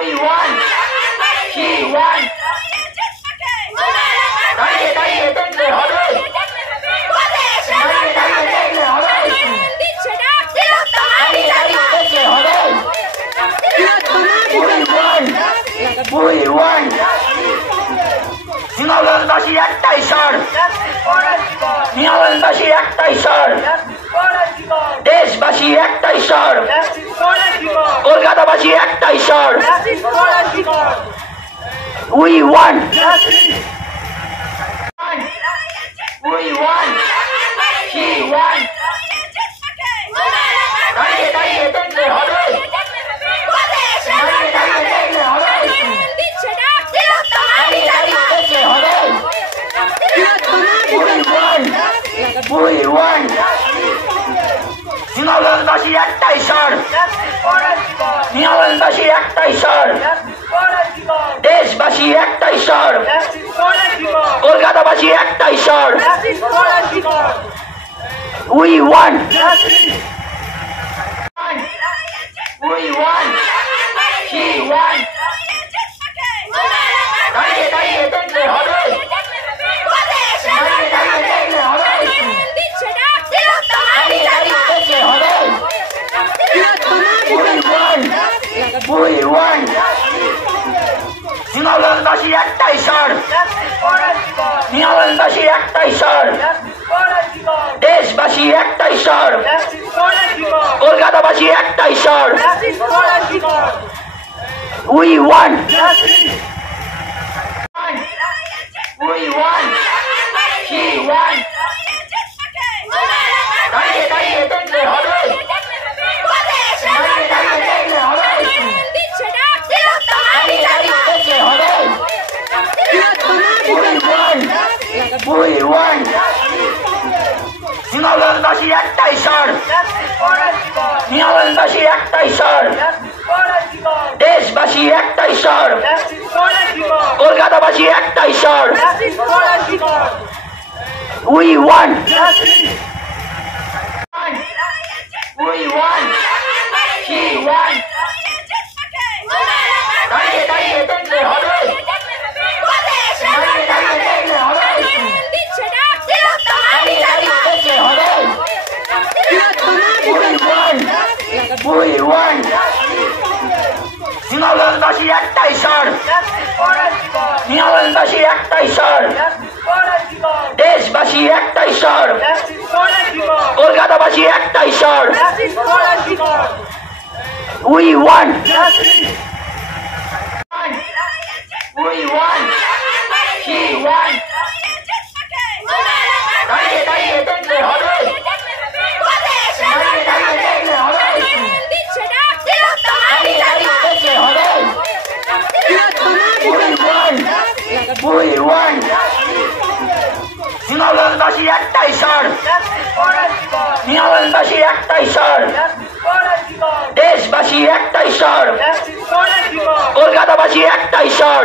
We want, she want, দাঁড়িয়ে দাঁড়িয়ে দেখলে হবে, দাঁড়িয়ে দাঁড়িয়ে দেখলে হবে, দাঁড়িয়ে দাঁড়িয়ে দেখলে হবে। We want, হিমালয়বাসী একটাই স্বর, হিমালয়বাসী একটাই স্বর, দেশবাসী একটাই স্বর, কলকাতাবাসী একটাই স্বর। We want, we want, she want, দাঁড়িয়ে দাঁড়িয়ে দেখলে হবে, দাঁড়িয়ে দাঁড়িয়ে দেখলে হবে, দাঁড়িয়ে দাঁড়িয়ে দেখলে হবে। We want, হিমালয়বাসী একটাই স্বর, হিমালয়বাসী একটাই স্বর, দেশবাসী একটাই স্বর, কলকাতাবাসী একটাই স্বর। We want, we want, she want, দাঁড়িয়ে দাঁড়িয়ে দেখলে হবে, দাঁড়িয়ে দাঁড়িয়ে দেখলে হবে, দাঁড়িয়ে দাঁড়িয়ে দেখলে হবে। We want, হিমালয়বাসী একটাই স্বর, হিমালয়বাসী একটাই স্বর, দেশবাসী একটাই স্বর, কলকাতাবাসী একটাই স্বর। We want, we want, she want, দাঁড়িয়ে দাঁড়িয়ে দেখলে হবে, দাঁড়িয়ে দাঁড়িয়ে দেখলে হবে, দাঁড়িয়ে দাঁড়িয়ে দেখলে হবে। We want, হিমালয়বাসী একটাই স্বর, হিমালয়বাসী একটাই স্বর, দেশবাসী একটাই স্বর, কলকাতাবাসী একটাই স্বর। We want, we want, she want, দাঁড়িয়ে দাঁড়িয়ে দেখলে হবে, দাঁড়িয়ে দাঁড়িয়ে দেখলে হবে, দাঁড়িয়ে দাঁড়িয়ে দেখলে হবে। We want, হিমালয়বাসী একটাই স্বর, হিমালয়বাসী একটাই স্বর, দেশবাসী একটাই স্বর, কলকাতাবাসী একটাই স্বর। We want, we want, she want, দাঁড়িয়ে দাঁড়িয়ে দেখলে হবে, দাঁড়িয়ে দাঁড়িয়ে দেখলে হবে, দাঁড়িয়ে দাঁড়িয়ে দেখলে হবে। We want, হিমালয়বাসী একটাই স্বর, হিমালয়বাসী একটাই স্বর, দেশবাসী একটাই স্বর, কলকাতাবাসী একটাই স্বর।